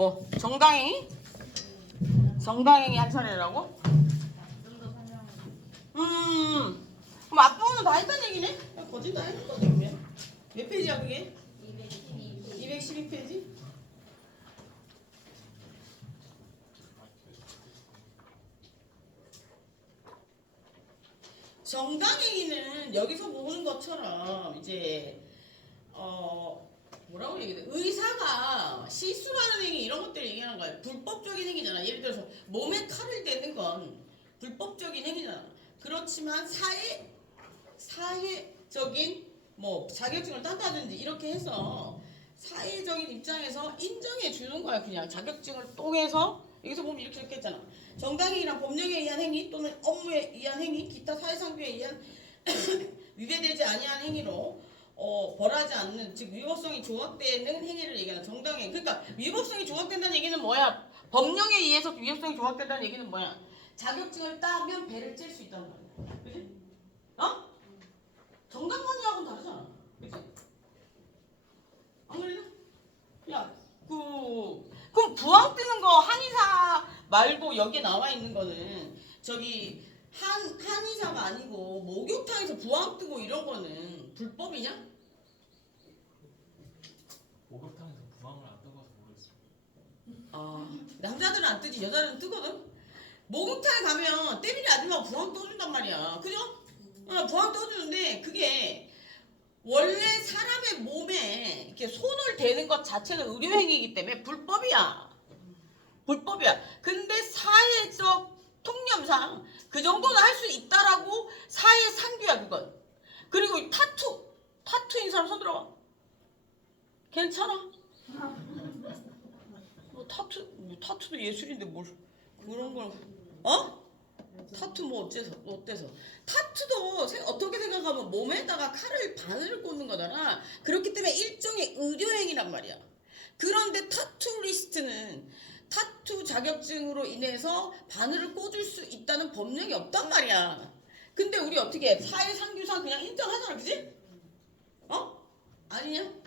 뭐 정당행위? 정당행위 한 차례라고? 그럼 앞부분은 다 했단 얘기네? 거진 다 했는 거지 그러면. 몇 페이지야 그게? 212페이지? 정당행위는 여기서 보는 것처럼 이제 뭐라고 얘기해? 의사가 실수하는 행위 이런 것들 얘기하는 거야. 불법적인 행위잖아. 예를 들어서 몸에 칼을 대는 건 불법적인 행위잖아. 그렇지만 사회적인 뭐 자격증을 딴다든지 이렇게 해서 사회적인 입장에서 인정해 주는 거야. 그냥 자격증을 통해서 여기서 보면 이렇게 했잖아. 정당행위란 법령에 의한 행위 또는 업무에 의한 행위, 기타 사회상규에 의한 위배되지 아니한 행위로 벌하지 않는, 즉 위법성이 조각되는 행위를 얘기하는 정당행위. 그러니까 위법성이 조각된다는 얘기는 뭐야? 법령에 의해서 위법성이 조각된다는 얘기는 뭐야? 자격증을 따면 배를 찔 수 있다는 거야. 그지? 정당방위하고는 다르잖아. 그지? 안 그래요? 야, 그럼 부항 뜨는 거 한의사 말고 여기에 나와 있는 거는 저기 한의사가 아니고 목욕탕에서 부항 뜨고 이런 거는 불법이냐? 목욕탕에서 부항을 안 떠봐서 모르겠어. 남자들은 안 뜨지 여자들은 뜨거든. 목욕탕에 가면 때밀이 아줌마가 부항 떠준단 말이야. 그죠? 부항 떠주는데 그게 원래 사람의 몸에 이렇게 손을 대는 것 자체는 의료행위이기 때문에 불법이야. 불법이야. 근데 사회적 통념상 그 정도는 할 수 있다라고 사회 상규야 그건. 그리고 이 타투인 사람 손 들어봐. 괜찮아? 타투도 예술인데 뭘 그런 걸 타투 뭐 어때서? 타투도 어떻게 생각하면 몸에다가 칼을 바늘을 꽂는 거잖아. 그렇기 때문에 일종의 의료행위란 말이야. 그런데 타투리스트는 타투 자격증으로 인해서 바늘을 꽂을 수 있다는 법령이 없단 말이야. 근데 우리 어떻게 해? 사회상규상 그냥 인정하잖아. 그지? 아니냐?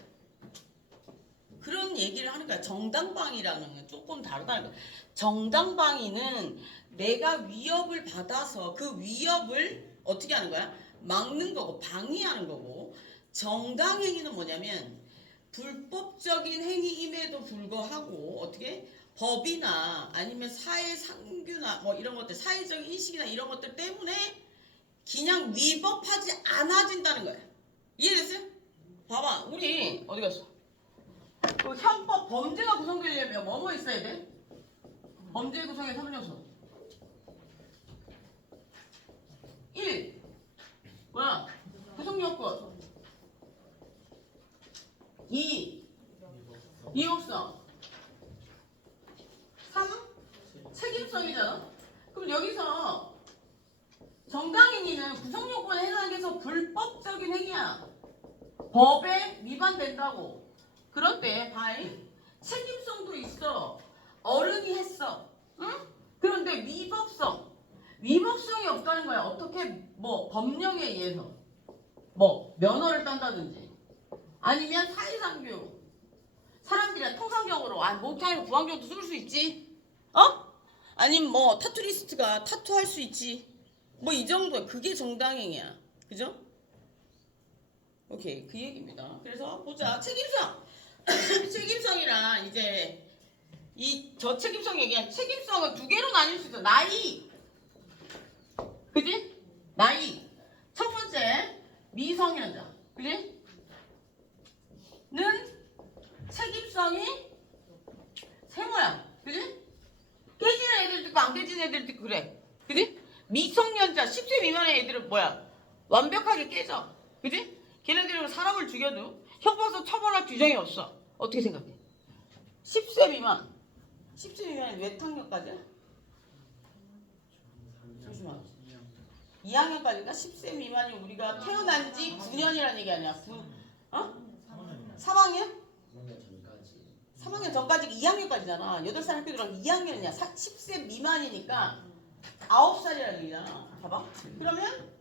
그런 얘기를 하는 거야. 정당방위라는 건 조금 다르다는 거야. 정당방위는 내가 위협을 받아서 그 위협을 어떻게 하는 거야? 막는 거고 방위하는 거고, 정당행위는 뭐냐면 불법적인 행위임에도 불구하고 어떻게 법이나 아니면 사회상규나 뭐 이런 것들, 사회적 인식이나 이런 것들 때문에 그냥 위법하지 않아진다는 거야. 이해됐어요? 봐봐, 우리 어디 갔어? 그 형법 범죄가 구성되려면 뭐뭐 있어야 돼? 범죄 구성의 3요소. 1. 뭐야? 구성요건. 2. 위법성. 3. 책임성이잖아. 그럼 여기서 정당행위는 구성요건에 해당해서 불법적인 행위야. 법에 위반된다고. 그런데 바이 책임성도 있어. 어른이 했어. 응? 그런데 위법성이 없다는 거야. 어떻게 뭐 법령에 의해서 뭐 면허를 딴다든지 아니면 사회상규 사람들이 통상적으로 목욕탕에서 부항정도 쓸 수 있지. 아니면 뭐 타투리스트가 타투할 수 있지. 뭐 이 정도야. 그게 정당행위야. 그죠? 오케이, 그 얘기입니다. 그래서 보자. 책임성. 책임성이란 이제 저 책임성 얘기한 책임성은 두 개로 나뉠 수 있어. 나이, 그지? 나이. 첫 번째 미성년자, 그지? 는 책임성이 세모야, 그지? 깨지는 애들도 있고 안 깨지는 애들도 있고 그래, 그지? 미성년자 10세 미만의 애들은 뭐야? 완벽하게 깨져, 그지? 걔네들은 사람을 죽여도 형법상 처벌할 규정이 없어. 어떻게 생각해? 10세 미만. 10세 미만이 몇 학년까지야? 잠시만. 2학년까지인가? 10세 미만이 우리가 태어난 지 9년이라는 얘기 아니야? 3학년? 3학년 전까지 2학년까지잖아. 8살 학교 들어가면 2학년이야. 10세 미만이니까 9살이라는 얘기잖아. 봐봐. 그러면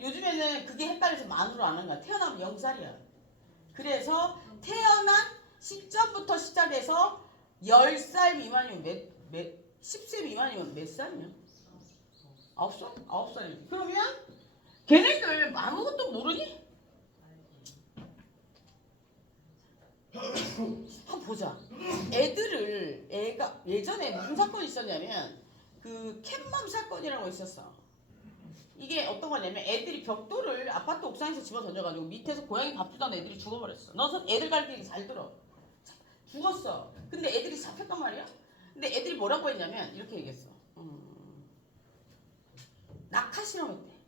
요즘에는 그게 헷갈려서 만으로 안 하는 거야. 태어나면 0살이야. 그래서 태어난 시점부터 시작해 0살에서 10살 미만이면 10세 미만이면 몇 살이냐? 9살? 9살이지. 그러면 걔네들 아무것도 모르니? 한번 보자. 애가 예전에 무슨 사건이 있었냐면 그 캣맘 사건이라고 있었어. 이게 어떤 거냐면 애들이 벽돌을 아파트 옥상에서 집어 던져가지고 밑에서 고양이 밥 주던 애들이 죽어버렸어. 너 애들 가르치기 잘 들어. 죽었어. 근데 애들이 잡혔단 말이야. 근데 애들이 뭐라고 했냐면 이렇게 얘기했어. 낙하 실험했대.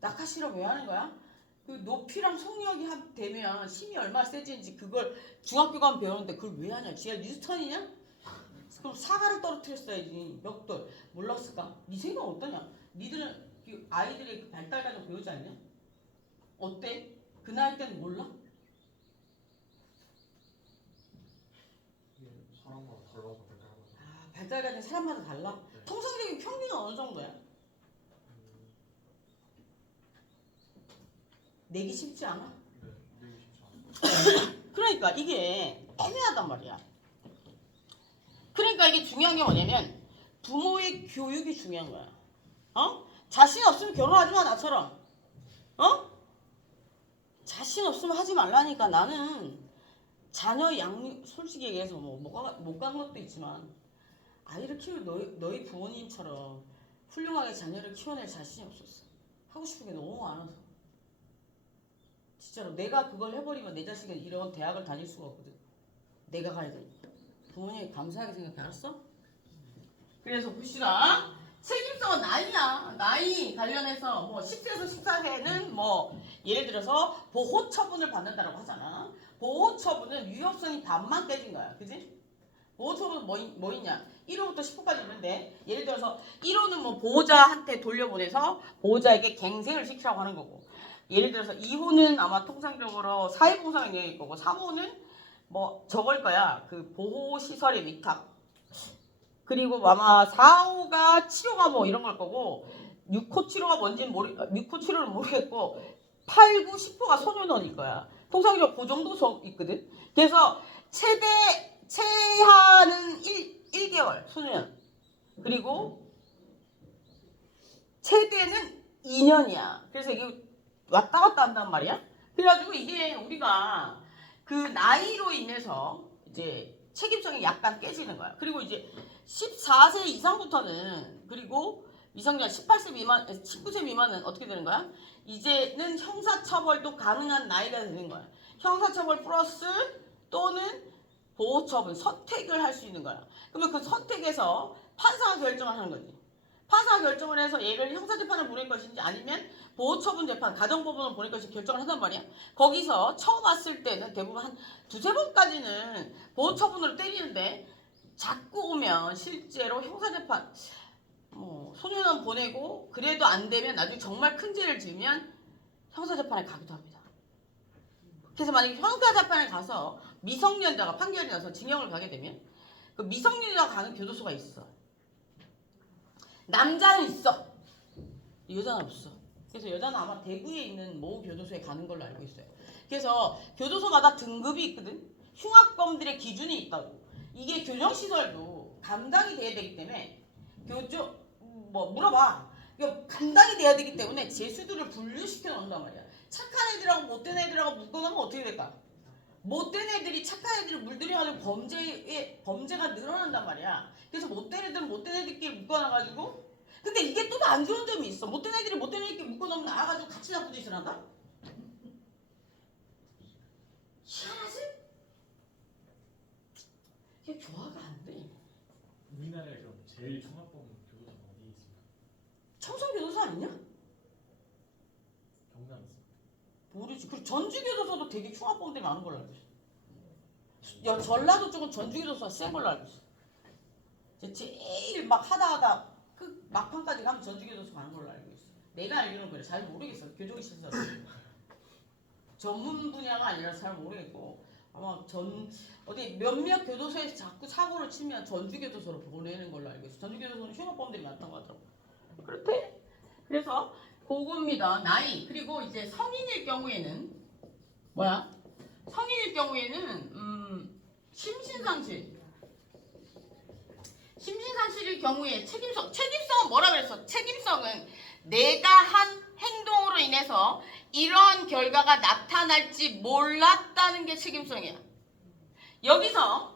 낙하 실험 왜 하는 거야? 그 높이랑 속력이 되면 힘이 얼마나 세지는지 그걸 중학교 가면 배우는데 그걸 왜 하냐? 지가 뉴스턴이냐? 그럼 사과를 떨어뜨렸어야지. 벽돌 몰랐을까? 네 생각 어떠냐? 니들은 그 아이들의 그 발달 과정 배우지 않냐? 어때? 그 나이 때는 몰라? 사람마다 달라서 발달 과정 사람마다 달라? 통상적인 평균은 어느 정도야? 내기 쉽지 않아? 네, 내기 쉽지 않아요. 그러니까 이게 애매하단 말이야. 그러니까 이게 중요한 게 뭐냐면 부모의 교육이 중요한 거야. 자신 없으면 결혼하지 마 나처럼. 자신 없으면 하지 말라니까. 나는 자녀 양육 솔직히 얘기해서 못 간 것도 있지만 아이를 키울 너희 부모님처럼 훌륭하게 자녀를 키워낼 자신이 없었어. 하고 싶은 게 너무 많아서. 진짜로 내가 그걸 해버리면 내 자식은 이런 대학을 다닐 수가 없거든. 내가 가야 되니까. 부모님이 감사하게 생각해. 알았어? 그래서 봅시다. 책임성은 나이야. 나이 관련해서 뭐 10세에서 14세는 뭐 예를 들어서 보호 처분을 받는다라고 하잖아. 보호 처분은 유효성이 반만 깨진 거야. 그지? 보호 처분은 뭐 있냐? 1호부터 10호까지 있는데 예를 들어서 1호는 뭐 보호자한테 돌려보내서 보호자에게 갱생을 시키라고 하는 거고, 예를 들어서 2호는 아마 통상적으로 사회봉사를 얘기할 거고, 3호는 뭐 저걸 거야. 그 보호시설의 위탁. 그리고 아마 4호가 치료가 뭐 이런 걸 거고, 6호 치료가 뭔지는 6호 치료는 모르겠고, 8, 9, 10호가 소년원일 거야. 통상적으로 그 정도 있거든. 그래서 최하는 1개월 소년. 그리고 최대는 2년이야. 그래서 이게 왔다 갔다 한단 말이야. 그래가지고 이게 우리가 그 나이로 인해서 이제 책임성이 약간 깨지는 거야. 그리고 이제 14세 이상부터는, 그리고 미성년 18세 미만, 19세 미만은 어떻게 되는 거야? 이제는 형사처벌도 가능한 나이가 되는 거야. 형사처벌 플러스 또는 보호처분, 선택을 할 수 있는 거야. 그러면 그 선택에서 판사가 결정을 하는 거지. 판사가 결정을 해서 얘를 형사재판을 보낼 것인지 아니면 보호처분 재판, 가정법원을 보낼 것인지 결정을 한단 말이야. 거기서 처음 왔을 때는 대부분 한 두세 번까지는 보호처분으로 때리는데, 자꾸 오면 실제로 형사재판, 소년원 보내고 그래도 안 되면 나중에 정말 큰 죄를 지으면 형사재판에 가기도 합니다. 그래서 만약에 형사재판에 가서 미성년자가 판결이 나서 징역을 가게 되면 그 미성년자가 가는 교도소가 있어. 남자는 있어. 여자는 없어. 그래서 여자는 아마 대구에 있는 모 교도소에 가는 걸로 알고 있어요. 그래서 교도소마다 등급이 있거든. 흉악범들의 기준이 있다고. 이게 교정시설도 감당이 돼야 되기 때문에 물어봐. 이거 감당이 돼야 되기 때문에 죄수들을 분류시켜 놓는단 말이야. 착한 애들하고 못된 애들하고 묶어놓으면 어떻게 될까? 못된 애들이 착한 애들을 물들여가지고 범죄가 늘어난단 말이야. 그래서 못된 애들은 못된 애들끼리 묶어놔가지고, 근데 이게 또 안 좋은 점이 있어. 못된 애들이 못된 애들끼리 묶어놓으면 나와가지고 같이 나쁜 짓을 한다? 희한하지? 이게 조화가 안 돼. 우리나라에 그럼 제일 흉악범 교도소가 어디 있습니까? 청송교도소 아니냐? 경남 있습니다. 모르지. 그리고 전주교도소도 되게 흉악범들이 많은 걸로 알고 있어. 야, 전라도 쪽은 전주교도소가 센 걸로 알고 있어. 제일 막 하다 그 막판까지 가면 전주교도소 가는 걸로 알고 있어. 내가 알기로는 그래. 잘 모르겠어. 교정시설 전문 분야가 아니라 잘 모르겠고, 아마 어디 몇몇 교도소에서 자꾸 사고를 치면 전주교도소로 보내는 걸로 알고 있어. 전주교도소는 흉악범들이 많다고 하더라고. 그렇대. 그래서 그겁니다. 나이. 그리고 이제 성인일 경우에는 뭐야? 성인일 경우에는 심신상실. 심신상실일 경우에 책임성은 뭐라 그랬어? 책임성은 내가 한 행동으로 인해서 이러한 결과가 나타날지 몰랐다는 게 책임성이야. 여기서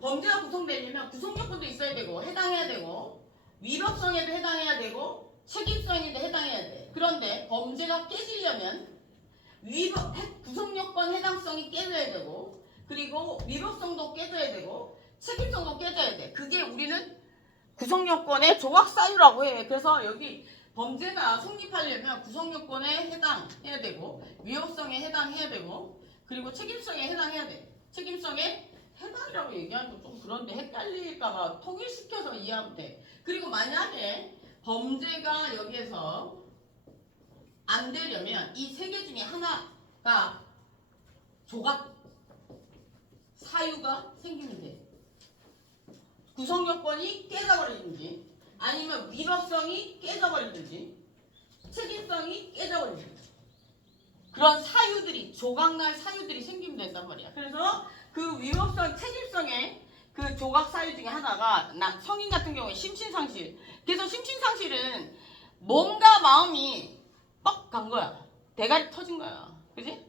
범죄가 구성되려면 구성요건도 있어야 되고 해당해야 되고 위법성에도 해당해야 되고 책임성에도 해당해야 돼. 그런데 범죄가 깨지려면 구성요건 해당성이 깨져야 되고 그리고 위법성도 깨져야 되고 책임성도 깨져야 돼. 그게 우리는 구성요건의 조각사유라고 해. 그래서 여기 범죄가 성립하려면 구성요건에 해당해야 되고 위법성에 해당해야 되고 그리고 책임성에 해당해야 돼. 책임성에 해당이라고 얘기하는 건 좀 그런데 헷갈릴까봐 통일시켜서 이해하면 돼. 그리고 만약에 범죄가 여기에서 안 되려면 이 세 개 중에 하나가 조각 사유가 생기면 돼. 구성요건이 깨져버리든지 아니면 위법성이 깨져버리든지 책임성이 깨져버리든지 그런 사유들이 조각날 사유들이 생기면 된단 말이야. 그래서 그 위법성 책임성의 그 조각 사유 중에 하나가 성인 같은 경우에 심신상실. 그래서 심신상실은 몸과 마음이 뻑 간 거야. 대가리 터진 거야. 그지?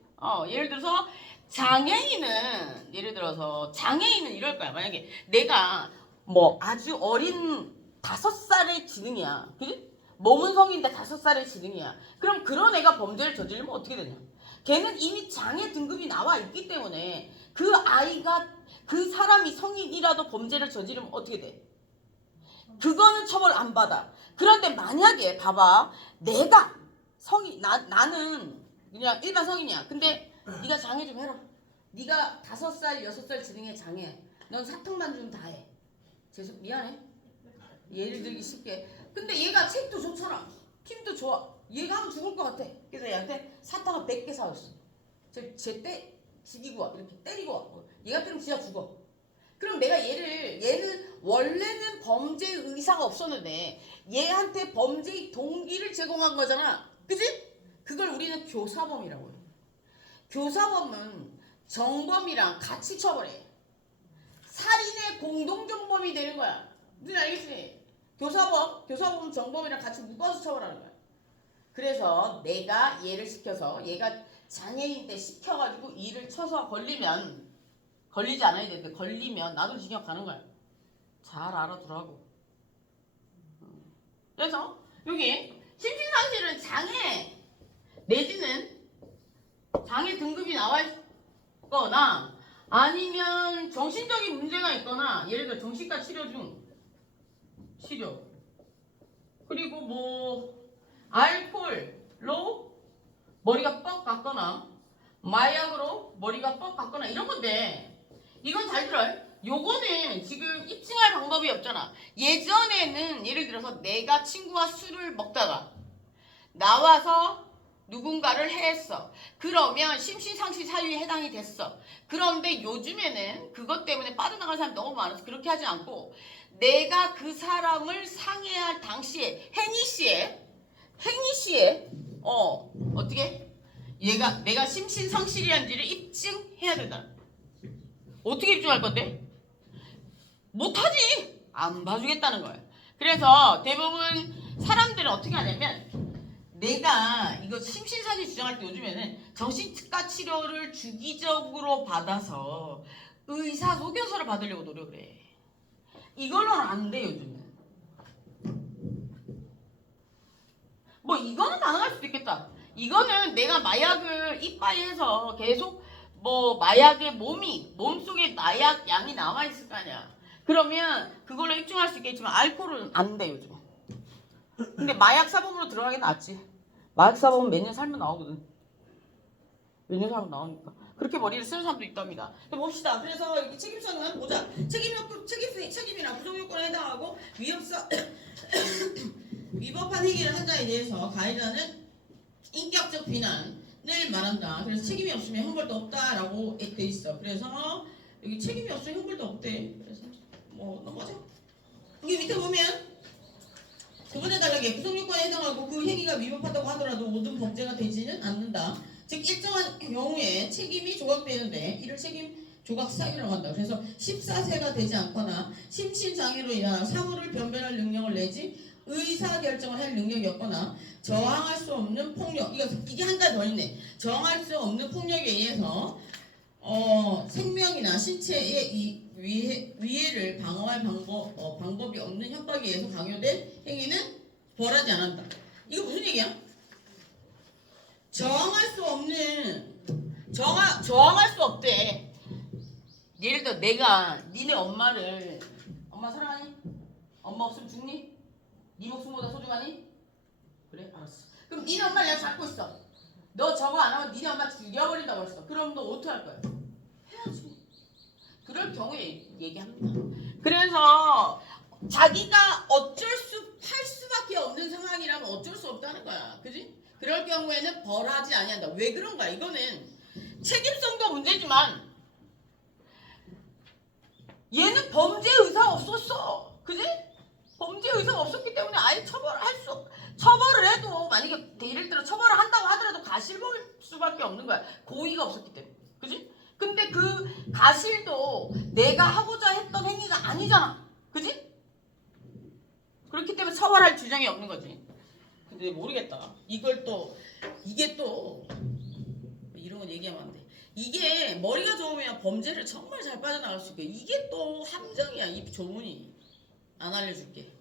예를 들어서 장애인은 이럴 거야. 만약에 내가 뭐 아주 어린 5살의 지능이야. 그지? 몸은 성인인데 5살의 지능이야. 그럼 그런 애가 범죄를 저지르면 어떻게 되냐? 걔는 이미 장애 등급이 나와 있기 때문에 그 사람이 성인이라도 범죄를 저지르면 어떻게 돼? 그거는 처벌 안 받아. 그런데 만약에 봐봐. 내가 나는 그냥 일반 성인이야. 근데 네가 장애 좀 해라. 네가 5살, 6살 지능의 장애. 넌 사탕만 좀 다 해. 미안해. 예를 들기 쉽게. 근데 얘가 책도 좋잖아. 힘도 좋아. 얘가 하면 죽을 것 같아. 그래서 얘한테 사탕을 100개 사줬어. 쟤 죽이고 와. 이렇게 때리고 와. 얘가 때리면 진짜 죽어. 그럼 내가 얘는 원래는 범죄 의사가 없었는데 얘한테 범죄의 동기를 제공한 거잖아. 그지? 그걸 우리는 교사범이라고 해. 교사범은 정범이랑 같이 처벌해. 살인의 공동정범이 되는 거야. 무슨 알겠지? 교사범은 정범이랑 같이 묶어서 처벌하는 거야. 그래서 내가 얘를 시켜서 얘가 장애인 때 시켜가지고 일을 쳐서 걸리지 않아야 되는데 걸리면 나도 징역 가는 거야. 잘 알아두라고. 그래서 여기 심신상실은 장애 내지는 장애 등급이 나와 있거나 아니면 정신적인 문제가 있거나 예를 들어 정신과 치료 그리고 뭐 알코올로 머리가 뻑 갔거나 마약으로 머리가 뻑 갔거나 이런 건데 이건 잘 들어요. 요거는 지금 입증할 방법이 없잖아. 예전에는 예를 들어서 내가 친구와 술을 먹다가 나와서 누군가를 해했어. 그러면 심신상실 사유에 해당이 됐어. 그런데 요즘에는 그것 때문에 빠져나갈 사람이 너무 많아서 그렇게 하지 않고 내가 그 사람을 상해할 당시에 행위 시에 어떻게? 내가 심신상실이란지를 입증해야 된다. 어떻게 입증할 건데? 못하지. 안 봐주겠다는 거예요. 그래서 대부분 사람들은 어떻게 하냐면 내가 이거 심신상실 주장할 때 요즘에는 정신과 치료를 주기적으로 받아서 의사 소견서를 받으려고 노력을 해. 이걸로는 안 돼 요즘은. 뭐 이거는 가능할 수도 있겠다. 이거는 내가 마약을 이빠이 해서 계속 뭐 마약의 몸속에 마약 양이 나와 있을 거 아니야. 그러면 그걸로 입증할 수 있겠지만 알코올은 안 돼 요즘. 근데 마약 사범으로 들어가긴 낫지. 마약 사범은 몇 년 살면 나오거든. 몇 년 살면 나오니까. 그렇게 머리를 쓰는 사람도 있답니다. 봅시다. 그래서 여기 책임성은 보자. 책임이나 부정요건에 해당하고 위법한 행위를 한 자에 대해서 가해자는 인격적 비난을 말한다. 그래서 책임이 없으면 형벌도 없다라고 돼 있어. 그래서 여기 책임이 없으면 형벌도 없대. 그래서 뭐 넘어가죠. 여기 밑에 보면 두 번째 단락에 구성요건에 해당하고 그 행위가 위법하다고 하더라도 모든 범죄가 되지는 않는다. 즉 일정한 경우에 책임이 조각되는데 이를 책임 조각 사유라고 한다. 그래서 14세가 되지 않거나 심신장애로 인한 사물을 변별할 능력을 내지 의사결정을 할 능력이 없거나 저항할 수 없는 폭력, 이게 한 가지 더 있네. 저항할 수 없는 폭력에 의해서 생명이나 신체의 위해를 방어할 방법이 없는 협박에 의해서 강요된 행위는 벌하지 않는다. 이거 무슨 얘기야? 저항할 수 없는 저항할 수 없대. 예를 들어 내가 니네 엄마를 엄마 사랑하니? 엄마 없으면 죽니? 네 목숨보다 소중하니? 그래? 알았어. 그럼 니네 엄마 내가 잡고 있어. 너 저거 안 하면 니네 엄마 죽여버린다고 했어. 그럼 너 어떻게 할 거야? 해야지. 그럴 경우에 얘기합니다. 그래서 자기가 할 수밖에 없는 상황이라면 어쩔 수 없다는 거야. 그지? 그럴 경우에는 벌하지 아니한다. 왜 그런가? 이거는 책임성도 문제지만 얘는 범죄 의사가 없었어. 그지? 범죄 의사가 없었기 때문에 아예 처벌을 해도 만약에 예를 들어 처벌을 한다고 하더라도 가실범일 수밖에 없는 거야. 고의가 없었기 때문에. 그지? 근데 그 가실도 내가 하고자 했던 행위가 아니잖아. 그지? 그렇기 때문에 처벌할 주장이 없는 거지. 근데 모르겠다. 이게 또 이런 건 얘기하면 안 돼. 이게 머리가 좋으면 범죄를 정말 잘 빠져나갈 수 있고 이게 또 함정이야. 이 조문이. 안 알려줄게.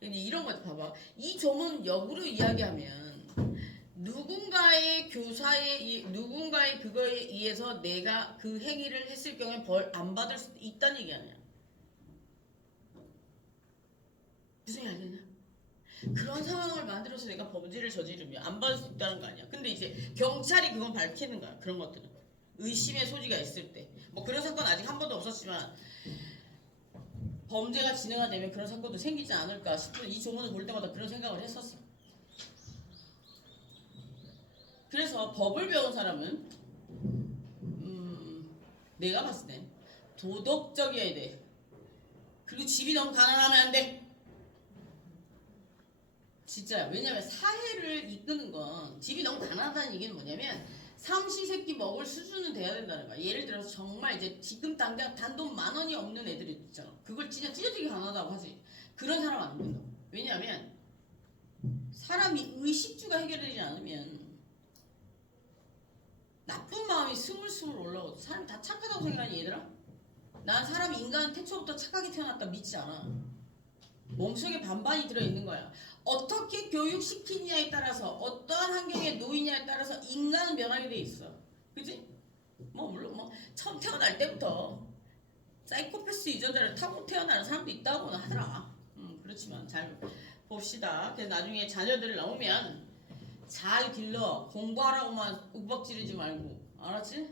이런 거 봐봐. 이 조문 역으로 이야기하면 누군가의 그거에 의해서 내가 그 행위를 했을 경우에 벌 안 받을 수 있다는 얘기 아니야. 무슨 얘기 알겠냐? 그런 상황을 만들어서 내가 범죄를 저지르면 안 받을 수 있다는 거 아니야. 근데 이제 경찰이 그건 밝히는 거야. 그런 것들은 의심의 소지가 있을 때. 뭐 그런 사건 아직 한 번도 없었지만 범죄가 진행이 되면 그런 사건도 생기지 않을까 싶은 이 조문을 볼 때마다 그런 생각을 했었어. 그래서 법을 배운 사람은 내가 봤을 땐 도덕적이어야 돼. 그리고 집이 너무 가난하면 안 돼. 진짜. 왜냐면 사회를 이끄는 건 집이 너무 가난하다는 얘기는 뭐냐면 삼시세끼 먹을 수준은 돼야 된다는 거야. 예를 들어서 정말 이제 지금 당장 단돈 10,000원이 없는 애들이 있잖아. 그걸 진짜 찢어지게 가난하다고 하지. 그런 사람 안 된다고. 왜냐하면 사람이 의식주가 해결되지 않으면 나쁜 마음이 스물스물 올라오고 사람 다 착하다고 생각하니 얘들아? 난 사람이 인간은 태초부터 착하게 태어났다 믿지 않아. 몸속에 반반이 들어있는 거야. 어떻게 교육시키느냐에 따라서 어떠한 환경에 놓이냐에 따라서 인간은 변하게 돼 있어. 그지? 물론 처음 태어날 때부터 사이코패스 유전자를 타고 태어나는 사람도 있다고는 하더라. 그렇지만 잘 봅시다. 그래서 나중에 자녀들을 낳으면 잘 길러. 공부하라고만 윽박 지르지 말고. 알았지?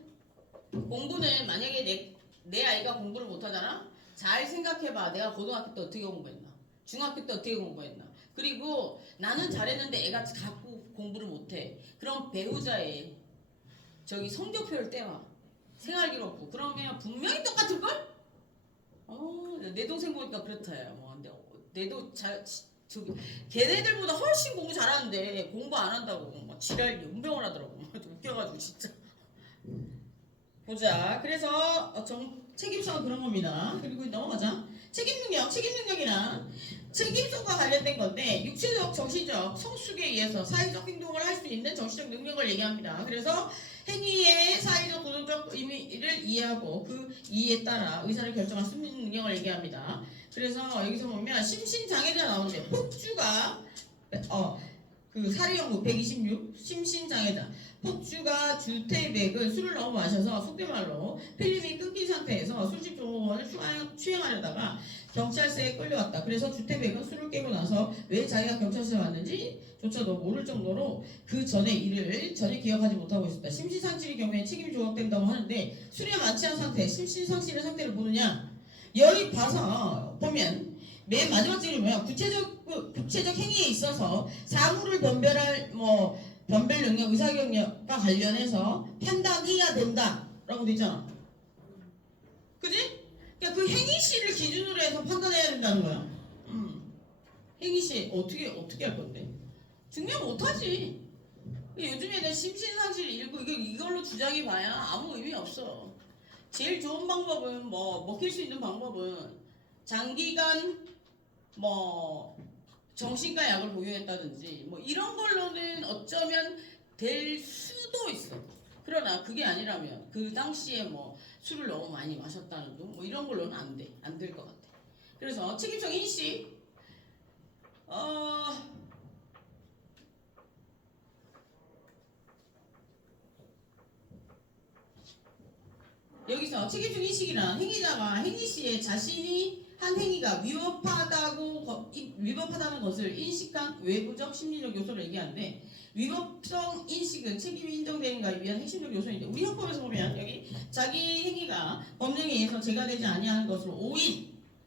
공부는 만약에 내 아이가 공부를 못하잖아? 잘 생각해봐. 내가 고등학교 때 어떻게 공부했나? 중학교 때 어떻게 공부했나? 그리고 나는 잘했는데 애가 자꾸 공부를 못해. 그럼 배우자의 성적표를 떼와. 생활기록부. 그러면 분명히 똑같을걸? 내 동생 보니까 그렇다. 내도 걔네들보다 훨씬 공부 잘하는데 공부 안 한다고 막 지랄 연병을 하더라고. 웃겨가지고 진짜. 보자. 그래서 책임성은 그런 겁니다. 그리고 넘어가자. 책임능력이란 책임성과 관련된 건데 육체적, 정신적, 성숙에 의해서 사회적 행동을 할 수 있는 정신적 능력을 얘기합니다. 그래서 행위의 사회적, 도덕적 의미를 이해하고 그 이해에 따라 의사를 결정할 수 있는 능력을 얘기합니다. 그래서 여기서 보면 심신장애자 나오는데 폭주가 사례 연구 126 심신장애자 폭주가 주택백을 술을 너무 마셔서 속된 말로 필름이 끊긴 상태에서 술집 종업원을 추행하려다가 경찰서에 끌려왔다. 그래서 주택백은 술을 깨고 나서 왜 자기가 경찰서에 왔는지조차도 모를 정도로 그 전의 일을 전혀 기억하지 못하고 있었다. 심신상실의 경우에 책임이 조각된다고 하는데 술에 만취한 상태, 심신상실의 상태를 보느냐? 여기 봐서 보면 맨 마지막 질문이 뭐야? 구체적 행위에 있어서 사물을 변별할 변별 능력, 의사경력과 관련해서 판단해야 된다라고 되잖아. 그지? 그러니까 그 행위실을 기준으로 해서 판단해야 된다는 거야. 행희 씨 어떻게 할 건데? 증명 못하지. 요즘에는 심신상실 일구 이걸로 주장해 봐야 아무 의미 없어. 제일 좋은 방법은 뭐 먹힐 수 있는 방법은 장기간 뭐 정신과 약을 복용했다든지 뭐 이런 걸로는 어쩌면 될 수도 있어. 그러나 그게 아니라면 그 당시에 뭐 술을 너무 많이 마셨다는 둥 뭐 이런 걸로는 안 돼. 안 될 것 같아. 그래서 책임성 인식 여기서 책임성 인식이란 행위자가 행위 시에 자신이 한 행위가 위법하다는 것을 인식한 외부적 심리적 요소를 얘기하는데 위법성 인식은 책임이 인정되는가에 위한 핵심적 요소인데 우리 헌법에서 보면 여기 자기 행위가 법령에 의해서 제가 되지 아니하는 것으로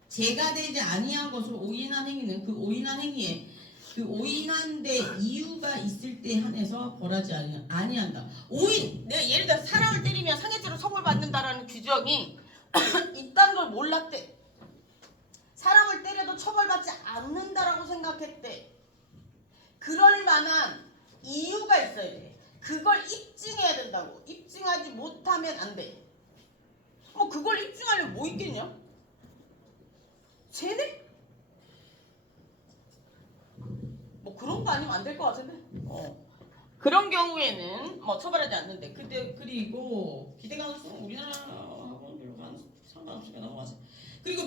제가 되지 아니한 것으로 오인한 행위는 그 오인한 행위에 그 오인한 데 이유가 있을 때 한해서 벌하지 아니한다. 오인! 내가 예를 들어 사람을 때리면 상해죄로 처벌받는다라는 규정이 있다는 걸 몰랐대. 사람을 때려도 처벌받지 않는다라고 생각했대. 그럴 만한 이유가 있어야 돼. 그걸 입증해야 된다고. 입증하지 못하면 안 돼. 뭐 그걸 입증하려면 뭐 있겠냐? 쟤네? 뭐 그런 거 아니면 안 될 것 같은데. 그런 경우에는 뭐 처벌하지 않는데. 그리고 기대 가능성 우리나라하고는 별로 상관없으니까 넘어가자. 그리고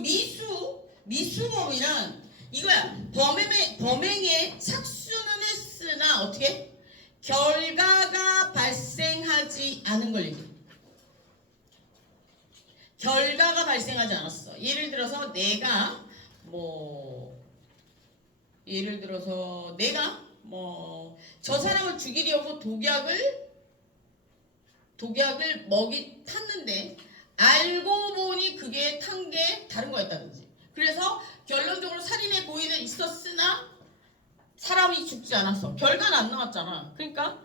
미수범이란 이거야. 범행에 착수는 했으나 어떻게? 결과가 발생하지 않은 걸 얘기해. 결과가 발생하지 않았어. 예를 들어서 내가 저 사람을 죽이려고 독약을 탔는데 알고 보니 그게 탄 게 다른 거였다든지. 그래서 결론적으로 살인의 고의는 있었으나 사람이 죽지 않았어. 결과는 안 나왔잖아. 그러니까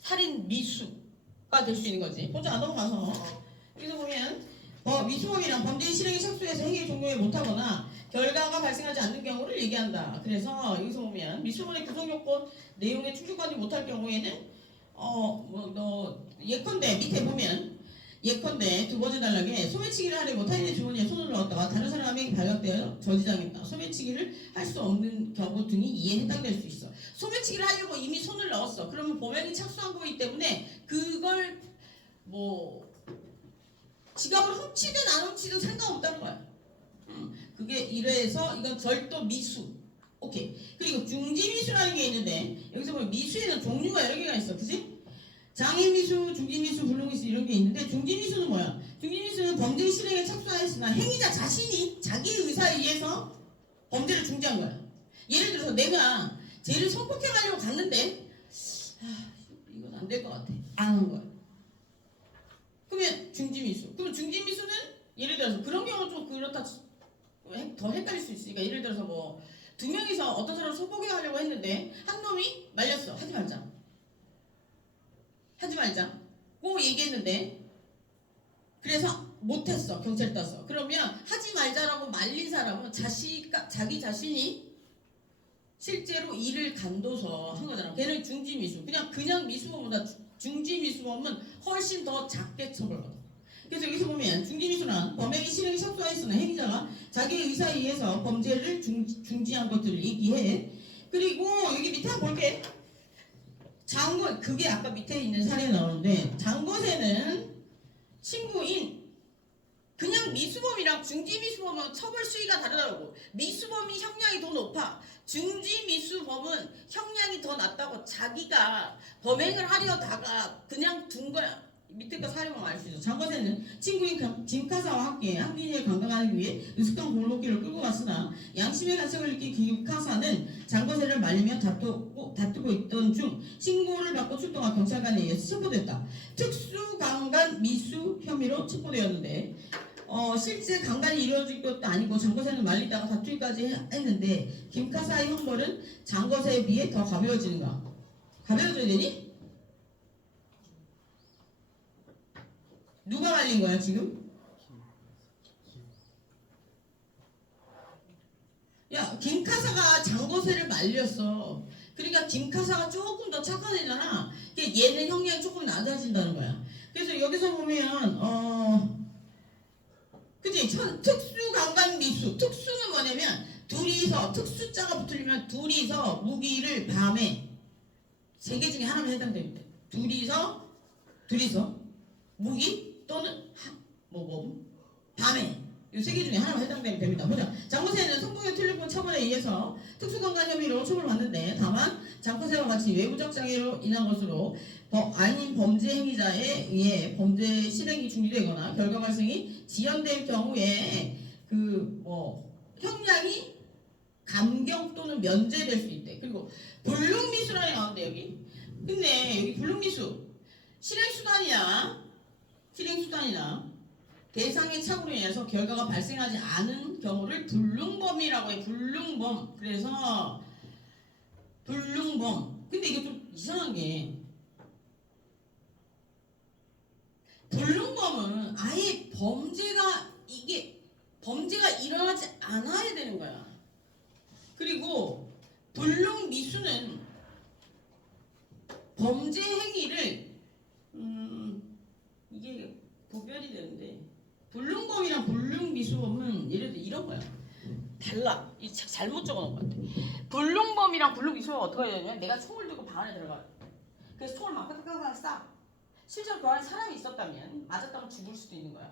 살인 미수가 될 수 있는 거지. 먼저 안 넘어가서 여기서 보면 미수범이란 범죄의 실행에 착수해서 행위를 종료해 못하거나 결과가 발생하지 않는 경우를 얘기한다. 그래서 여기서 보면 미수범의 구성 요건 내용에 충족하지 못할 경우에는 예컨대 밑에 보면 예컨대 두 번째 단락에 소매치기를 하려고 타인의 주머니에 손을 넣었다가 다른 사람에게 발각되어 저지당했다. 소매치기를 할 수 없는 경우 등이 이에 해당될 수 있어. 소매치기를 하려고 이미 손을 넣었어. 그러면 범행이 착수한 거기 때문에 그걸 지갑을 훔치든 안 훔치든 상관없다는 거야. 그게 이래서 이건 절도 미수. 오케이. 그리고 중지미수라는 게 있는데 여기서 보면 미수에는 종류가 여러 개가 있어. 그치? 장애미수, 중지미수, 불능미수 이런 게 있는데 중지미수는 뭐야? 중지미수는 범죄 실행에 착수하였으나 행위자 자신이 자기 의사에 의해서 범죄를 중지한 거야. 예를 들어서 내가 쟤를 성폭행하려고 갔는데 이건 안 될 것 같아. 안 한 거야. 그러면 중지미수. 그럼 중지미수는 예를 들어서 그런 경우는 좀 그렇다 더 헷갈릴 수 있으니까 예를 들어서 두 명이서 어떤 사람을 성폭행하려고 했는데 한 놈이 말렸어. 하지 말자 고 얘기했는데 그래서 못했어. 경찰 떴어. 그러면 하지 말자라고 말린 사람은 자기 자신이 실제로 일을 간도서 한 거잖아. 걔는 중지미수. 그냥 미수범보다 중지미수범은 훨씬 더 작게 처벌받아. 그래서 여기서 보면 중지미수란 범행이 실행에 착수하였으나 행위자가 자기 의사에 의해서 범죄를 중지한 것들을 얘기해. 그리고 여기 밑에 한번 볼게. 그게 아까 밑에 있는 사례에 나오는데 장거세는 친구인 그냥 미수범이랑 중지미수범은 처벌 수위가 다르다고. 미수범이 형량이 더 높아. 중지미수범은 형량이 더 낮다고. 자기가 범행을 하려다가 그냥 둔 거야. 밑에 거 사례만 알 수 있어. 장거세는 친구인 김카사와 함께 한빈이를 강간하기 위해 으슥한 골목길을 끌고 갔으나 양심의 간섭을 느낀 김카사는 장거세를 말리며 다투고 있던 중 신고를 받고 출동한 경찰관에 의해서 체포됐다. 특수강간 미수 혐의로 체포되었는데 실제 강간이 이루어질 것도 아니고 장거세는 말리다가 다투기까지 했는데 김카사의 형벌은 장거세에 비해 더 가벼워지는가? 가벼워져야 되니? 누가 말린 거야 지금? 야, 김카사가 장거세를 말렸어. 그러니까 김카사가 조금 더 착한 애잖아. 그러니까 얘는 형량이 조금 낮아진다는 거야. 그래서 여기서 보면 그치? 특수강간미수. 특수는 뭐냐면 둘이서 특수자가 붙으려면 둘이서 무기를 밤에 세 개 중에 하나만 해당됩니다. 둘이서 무기 또는 밤에 이 세 개 중에 하나만 해당되면 됩니다. 보자. 장거세는 성폭력 틀림꾼 처벌에 의해서 특수강간 혐의로 처벌받는데 다만 장거세와 같이 외부적 장애로 인한 것으로 아닌 범죄 행위자에 의해 범죄 실행이 중지되거나 결과 발생이 지연될 경우에 형량이 감경 또는 면제될 수 있대. 그리고 불능미수라는 게 나오는데 여기. 근데 여기 불능미수 실행수단이나 대상의 착오로 인해서 결과가 발생하지 않은 경우를 불능범이라고 해. 불능범. 그래서 불능범. 근데 이게 좀 이상한 게 불능범은 아예 범죄가 일어나지 않아야 되는 거야. 그리고 불능미수는 범죄 행위를 이게 구별이 되는데 불능범이랑 불능미수범은 예를 들어 이런 거야. 달라. 이 책 잘못 적어놓은 것 같아. 불능범이랑 불능미수범은 어떻게 해야 되냐면 내가 총을 들고 방 안에 들어가. 그래서 총을 막 깍깍깍 쏴. 실제로 그 안에 사람이 있었다면 맞았다면 죽을 수도 있는 거야.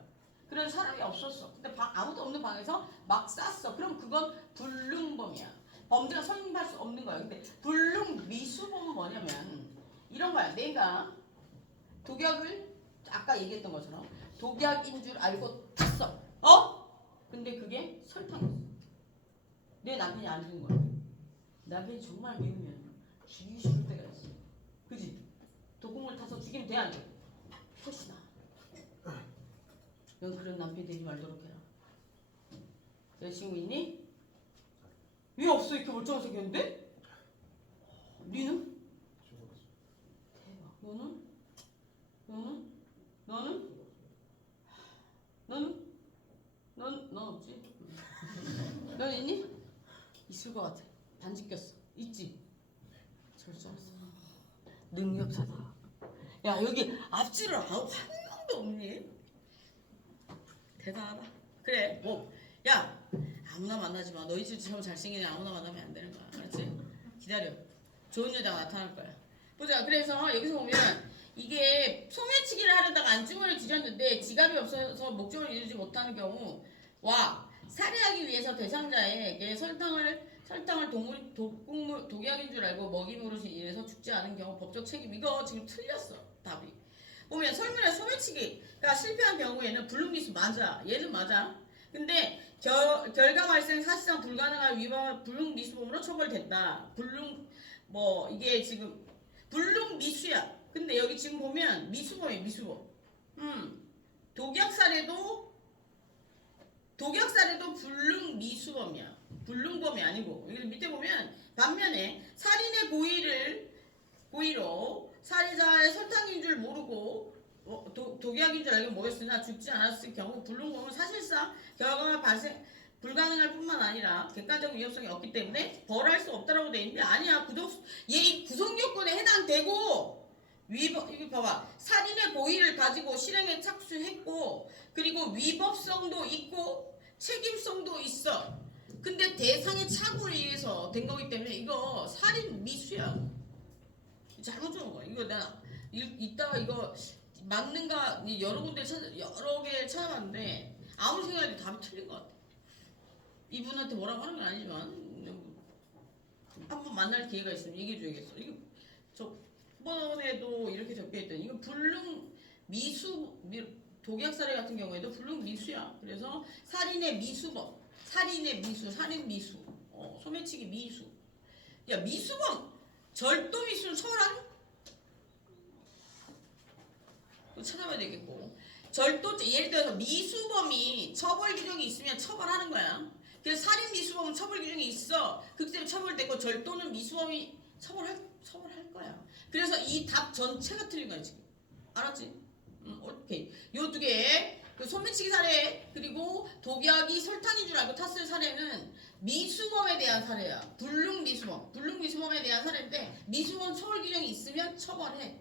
그런 사람이 없었어. 근데 아무도 없는 방에서 막 쐈어. 그럼 그건 불능범이야. 범죄가 성립할 수 없는 거야. 근데 불능미수범은 뭐냐면 이런 거야. 내가 독약을 아까 얘기했던 것처럼 독약인 줄 알고 탔어. 근데 그게 설탕이었어. 내 남편이 안 죽은 거야. 남편이 정말 미우면 죽이기 싫을 때가 있어. 그지? 독국물 타서 죽이면 돼 안 돼? 훨씬 나아. 넌 그런 남편 되지 말도록 해라. 여자친구 있니? 왜 없어? 이렇게 멀쩡하게 생겼는데? 니는? 대박. 넌 없지? 넌 있니? 있을 것 같아. 반지 꼈어. 있지? 절절했어. 능력자다. 야 여기 앞줄을 한 명도 없니? 대단하다. 그래 야 아무나 만나지 마. 너희 집처럼 잘생긴 애 아무나 만나면 안 되는 거야. 알았지? 기다려. 좋은 여자가 나타날 거야. 보자. 그래서 여기서 보면 이게 소매치기를 하려다가 안중을 뒤졌는데 지갑이 없어서 목적을 이루지 못하는 경우와 살해하기 위해서 대상자에게 설탕을 독약인 줄 알고 먹임으로 인해서 죽지 않은 경우 법적 책임. 이거 지금 틀렸어. 답이. 보면 설문에 소매치기가 실패한 경우에는 불능미수 맞아. 얘는 맞아. 근데 결과 발생 사실상 불가능한 위반 불능미수범으로 처벌됐다. 이게 지금 불능미수야. 근데 여기 지금 보면 미수범이에요. 미수범. 독약살해도 불능미수범이야. 불능범이 아니고. 여기 밑에 보면 반면에 살인의 고의로 살해자의 설탕인 줄 모르고 독약인 줄 알고 먹였으나 죽지 않았을 경우 불능범은 사실상 결과가 발생 불가능할 뿐만 아니라 객관적 위협성이 없기 때문에 벌할 수 없다라고 돼 있는데 아니야. 얘 구성 요건에 해당되고 이거 봐봐. 살인의 고의를 가지고 실행에 착수했고 그리고 위법성도 있고 책임성도 있어. 근데 대상의 착오에 의해서 된 거기 때문에 이거 살인 미수야. 잘못 적은 거야. 이거 내가 이따가 이거 맞는가 여러 개 찾아봤는데 아무리 생각해도 답이 틀린 것 같아. 이분한테 뭐라고 하는 건 아니지만 한번 만날 기회가 있으면 얘기해줘야겠어. 이거 저번에도 이렇게 적혀있던 이거 불능미수 독약살해 같은 경우에도 불능미수야. 그래서 살인의 미수범, 살인미수, 소매치기 미수. 야 미수범, 절도미수는 처벌하는? 찾아봐야 되겠고. 예를 들어서 미수범이 처벌 규정이 있으면 처벌하는 거야. 그래서 살인 미수범은 처벌 규정이 있어. 그렇기 때문에 처벌되고 절도는 미수범이 처벌할 거야. 그래서 이 답 전체가 틀린 거야 지금. 알았지? 오케이. 요 두 개. 그 소매치기 살해 그리고 독약이 설탕인 줄 알고 탔을 살해는 미수범에 대한 사례야. 불능미수범. 불능미수범에 대한 사례인데 미수범 처벌 규정이 있으면 처벌해.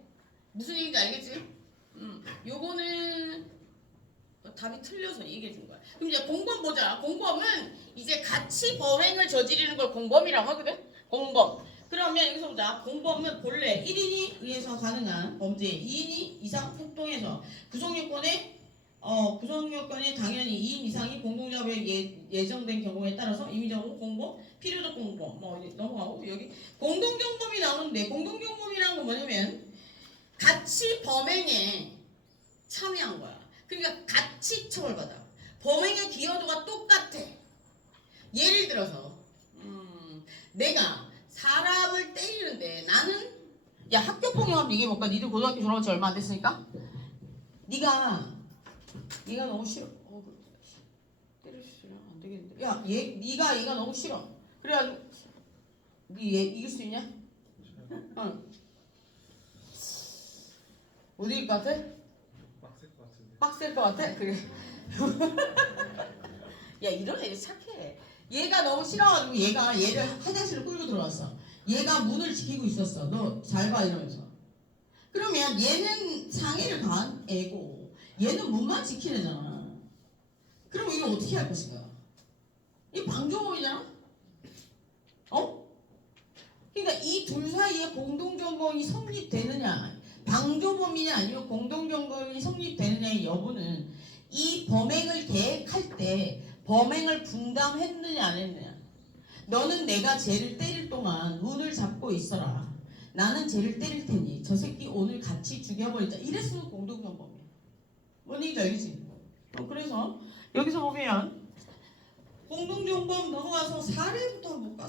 무슨 얘기인지 알겠지? 요거는 답이 틀려서 얘기해 준 거야. 그럼 이제 공범 보자. 공범은 이제 같이 범행을 저지르는 걸 공범이라고 하거든. 공범. 그러면 여기서 보자. 공범은 본래 1인이 의해서 가능한 범죄 2인이 이상 협동해서 구성요건에 당연히 2인 이상이 공동자업에 예정된 경우에 따라서 임의적으로 공범, 필요적 공범 뭐 넘어가고 여기 공동정범이 나오는데 공동정범이라는 건 뭐냐면 같이 범행에 참여한 거야. 그러니까 같이 처벌받아. 범행의 기여도가 똑같아. 예를 들어서 내가 사람을 때리는데 나는 야 학교폭력 한번 얘기해볼까? 니들 고등학교 졸업한 지 얼마 안 됐으니까 네가 너무 싫어. 때릴 수 있으면 안 되겠는데. 야 네가 얘가 너무 싫어. 그래가지고 네얘 이길 수 있냐? 응. 못 이길 것 같아? 빡셀 것 같은데. 빡셀 것 같아? 그래. 야 이런 애 착해. 얘가 너무 싫어가지고 얘가 얘를 화장실로 끌고 들어왔어. 얘가 문을 지키고 있었어. 너 잘 봐 이러면서. 그러면 얘는 상해를 가한 애고 얘는 문만 지키는 애잖아. 그럼 이걸 어떻게 할 것인가? 이 방조범이잖아. 어? 그러니까 이 둘 사이에 공동정범이 성립되느냐 방조범이냐 아니면 공동정범이 성립되느냐의 여부는 이 범행을 계획할 때 범행을 분담했느냐 안 했느냐. 너는 내가 쟤를 때릴 동안 문을 잡고 있어라. 나는 쟤를 때릴 테니 저 새끼 오늘 같이 죽여버리자. 이랬으면 공동정범이야. 뭔 얘기인지 알겠지? 그래서 여기서 보면 공동정범 넘어가서 사례부터 한번 볼까?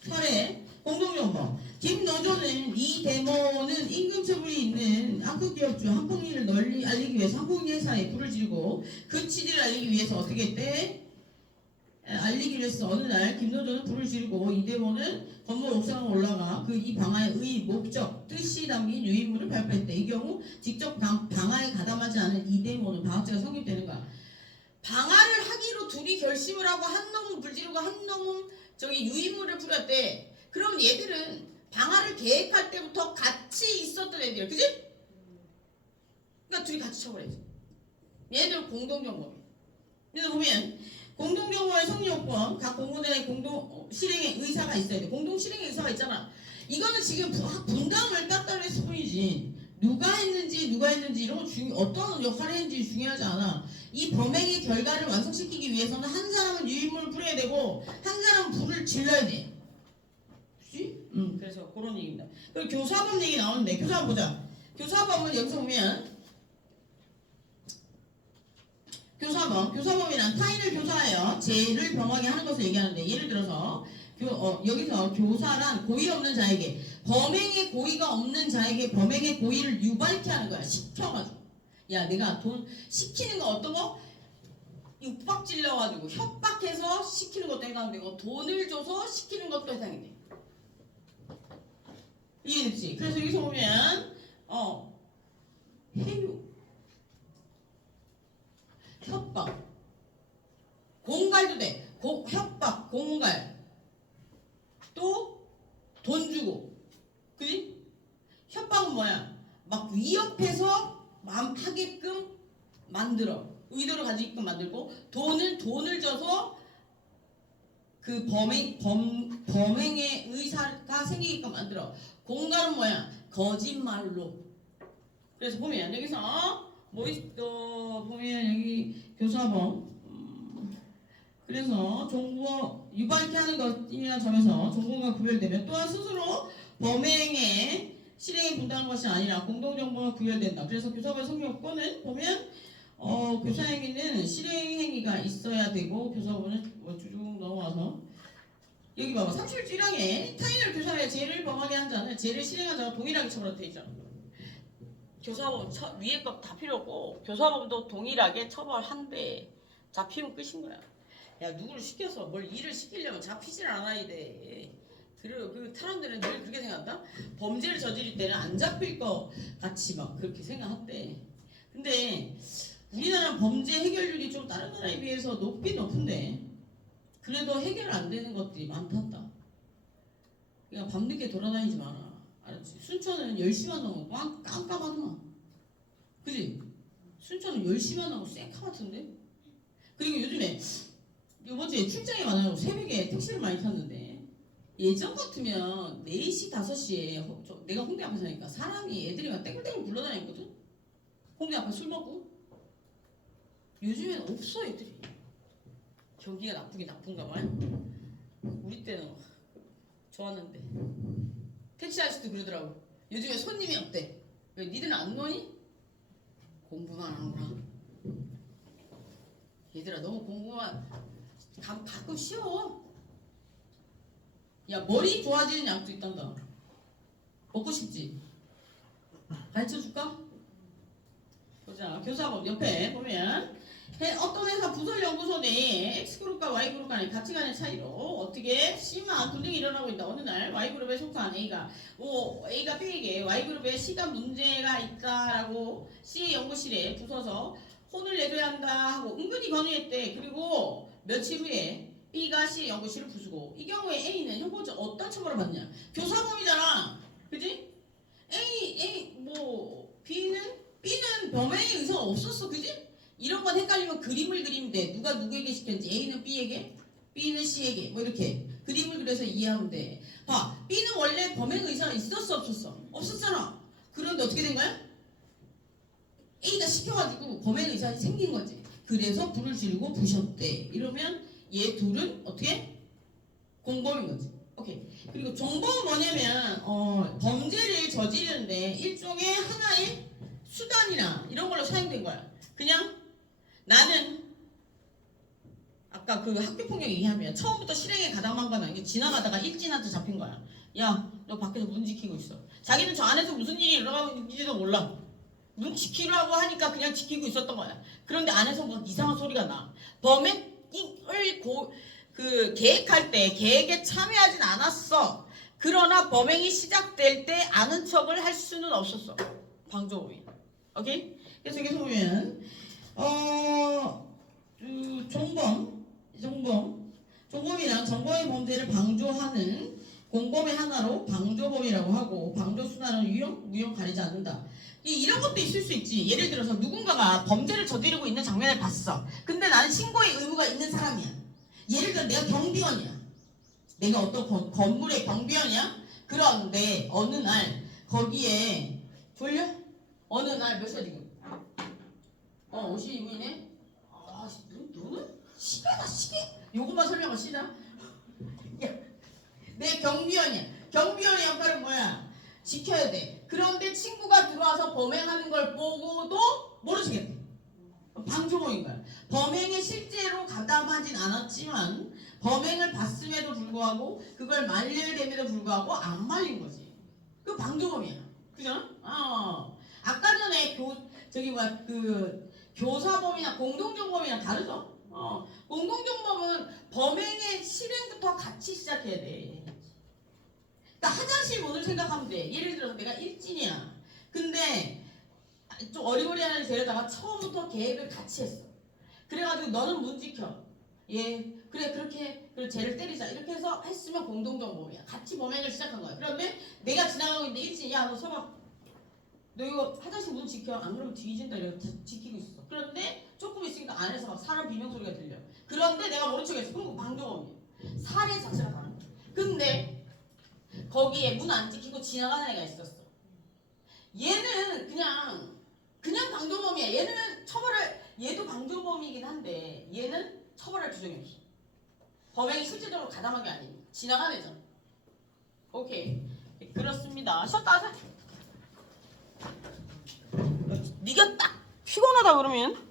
사례 공동정범. 김노조는 이 데모는 임금처분이 있는 한국기업주 한풍리를 널리 알리기 위해서 한풍리 회사에 불을 지르고 그 취지를 알리기 위해서 어떻게 했대? 알리기 위해서 어느 날 김노조는 불을 지르고 이 데모는 건물 옥상에 올라가 그 이 방화의 목적, 뜻이 담긴 유인물을 발표했대. 이 경우 직접 방화에 가담하지 않은 이 데모는 방화죄가 성립되는 거야. 방화를 하기로 둘이 결심을 하고 한 놈은 불 지르고 한 놈은 저기 유인물을 뿌렸대. 그럼 얘들은 방화를 계획할 때부터 같이 있었던 애들, 그지? 그러니까 둘이 같이 처벌해야지. 얘들 공동정범. 그래서 보면 공동정범의 성립요건, 각 공무원의 공동 실행의 의사가 있어야 돼. 공동 실행의 의사가 있잖아. 이거는 지금 분담을 땄다고 했을 뿐이지. 누가 했는지 이런 거 어떤 역할을 했는지 중요하지 않아. 이 범행의 결과를 완성시키기 위해서는 한 사람은 유인물을 뿌려야 되고 한 사람은 불을 질러야 돼. 그치? 그래서 그런 얘기입니다. 그리고 교사범 얘기 나오는데 교사범 보자. 교사범은 여기서 보면 교사범이란 타인을 교사하여 죄를 범하게 하는 것을 얘기하는데 예를 들어서 여기서 교사란 고의 없는 자에게 범행의 고의가 없는 자에게 범행의 고의를 유발케 하는 거야. 시켜가지고 야 내가 돈 시키는 거 어떤 거? 육박 찔러가지고 협박해서 시키는 것도 해당되고 돈을 줘서 시키는 것도 해당이 돼. 이해됐지? 그래서 여기서 보면 해유 협박 공갈도 돼. 협박 공갈 또 돈 주고 그지? 협박은 뭐야? 막 위협해서 하게끔 만들어. 의도를 가지게끔 만들고 돈을 줘서 그 범행의 의사가 생기게끔 만들어. 공갈은 뭐야? 거짓말로. 그래서 보면 여기서 뭐 있어? 보면 여기 교사범. 그래서 종부 유발케 하는 것이라는 점에서 종부가 구별되면 또한 스스로 범행의 실행에 분담하는 것이 아니라 공동정범과 구별된다. 그래서 교사범의 성립요건은 보면 교사행위는 실행행위가 있어야 되고 교사범은 쭉 넘어와서 여기 봐봐. 31조량에 타인을 교사하여 죄를 범하게 한 자는 죄를 실행한 자와 동일하게 처벌돼 있잖아. 교사범 위에 것 다 필요 없고 교사범도 동일하게 처벌한대. 잡히면 끝인 거야. 야 누구를 시켜서 뭘 일을 시키려면 잡히질 않아야 돼. 그 사람들은 늘 그렇게 생각한다. 범죄를 저지를 때는 안 잡힐 것 같이 막 그렇게 생각한대. 근데 우리나라 범죄 해결률이 좀 다른 나라에 비해서 높긴 높은데 그래도 해결 안 되는 것들이 많단다. 그러니까 밤늦게 돌아다니지 마라. 알았지? 순천은 10시만 넘으면 깜깜하더만. 그지? 순천은 10시만 넘으면 새카맣던데? 그리고 요즘에 요번주에 출장이 많아서 새벽에 택시를 많이 탔는데 예전 같으면 4시, 5시에 내가 홍대 앞에 사니까 사람이 애들이 막 떼굴떼굴 굴러다녔거든? 홍대 앞에 술 먹고. 요즘엔 없어 애들이. 경기가 나쁘긴 나쁜가 봐요. 우리 때는 좋았는데 택시 아저씨도 그러더라고. 요즘에 손님이 없대. 왜 니들은 안 노니? 공부만 하는구나. 얘들아 너무 공부만 가끔 쉬어. 야 머리 좋아지는 약도 있단다. 먹고 싶지? 가르쳐줄까? 보자. 교사법 옆에 보면 어떤 회사 부설연구소 내에 X그룹과 Y그룹 간의 가치관의 차이로 어떻게 심한 분쟁이 일어나고 있다. 어느 날 Y그룹에 속한 A가 B에게 Y그룹에 C가 문제가 있다라고 C 연구실에 부서서 혼을 내줘야 한다 하고 은근히 건의했대. 그리고 며칠 후에 B가 C 연구실을 부수고 이 경우에 A는 형벌적 어떤 처벌을 받냐? 교사범이잖아. 그지? B는 범행의 의사가 없었어. 그지? 이런 건 헷갈리면 그림을 그리면 돼. 누가 누구에게 시켰는지. A는 B에게, B는 C에게. 뭐 이렇게 그림을 그려서 이해하면 돼. 봐. B는 원래 범행 의사가 있었어 없었어? 없었잖아. 그런데 어떻게 된 거야? A가 시켜가지고 범행 의사가 생긴 거지. 그래서 불을 지르고 부셨대. 이러면 얘 둘은 어떻게? 공범인 거지. 오케이. 그리고 정범은 뭐냐면 범죄를 저지르는데 일종의 하나의 수단이나 이런 걸로 사용된 거야. 그냥 나는 아까 그 학교폭력 얘기하면 처음부터 실행에 가담한 건 아니고 지나가다가 일진한테 잡힌 거야. 야, 너 밖에서 문 지키고 있어. 자기는 저 안에서 무슨 일이 일어나고 있는지도 몰라. 문 지키라고 하니까 그냥 지키고 있었던 거야. 그런데 안에서 막 이상한 소리가 나. 범행을 계획할 때 계획에 참여하진 않았어. 그러나 범행이 시작될 때 아는 척을 할 수는 없었어. 방조범이. 오케이? 그래서 여기 보면 종범이란 정범의 범죄를 방조하는 공범의 하나로 방조범이라고 하고 방조수단은 유형, 무형 가리지 않는다. 이런 것도 있을 수 있지. 예를 들어서 누군가가 범죄를 저지르고 있는 장면을 봤어. 근데 나는 신고의 의무가 있는 사람이야. 예를 들어 내가 경비원이야. 내가 어떤 건물의 경비원이야. 그런데 어느 날 거기에 졸려? 어느 날 몇 시야 지금? 52분이네? 너는? 시계다 시계? 요것만 설명을 시작. 야, 내 경비원이야. 경비원의 역할은 뭐야? 지켜야 돼. 그런데 친구가 들어와서 범행하는 걸 보고도 모르시겠대. 방조범인 거야. 범행에 실제로 가담하진 않았지만 범행을 봤음에도 불구하고 그걸 말려됨에도 불구하고 안 말린 거지. 그 방조범이야. 그잖아? 아까 전에 교사범이나 공동정범이랑 다르죠? 공동정범은 범행의 실행부터 같이 시작해야 돼. 그러니까 화장실 문을 생각하면 돼. 예를 들어서 내가 일진이야. 근데 좀 어리버리한 애를 데려다가 처음부터 계획을 같이 했어. 그래가지고 너는 문 지켜. 예, 그래 그렇게 그래 쟤를 때리자. 이렇게 해서 했으면 공동정범이야. 같이 범행을 시작한 거야. 그런데 내가 지나가고 있는데 일진이 야 너 서봐. 너 이거 화장실 문 지켜. 안 그러면 뒤진다. 이러고 지키고 있어. 그런데 조금 있으니까 안에서 막 사람 비명소리가 들려. 그런데 내가 모른 척했어. 그럼 방조범이야. 사례 자체가 다른 거야. 근데 거기에 문 안 지키고 지나가는 애가 있었어. 얘는 그냥 방조범이야. 얘도 방조범이긴 한데 얘는 처벌할 규정이 없어. 범행이 실질적으로 가담한 게 아니고 지나간 애잖아. 오케이. 그렇습니다. 쉬었다 하자. 네가 딱 피곤하다 그러면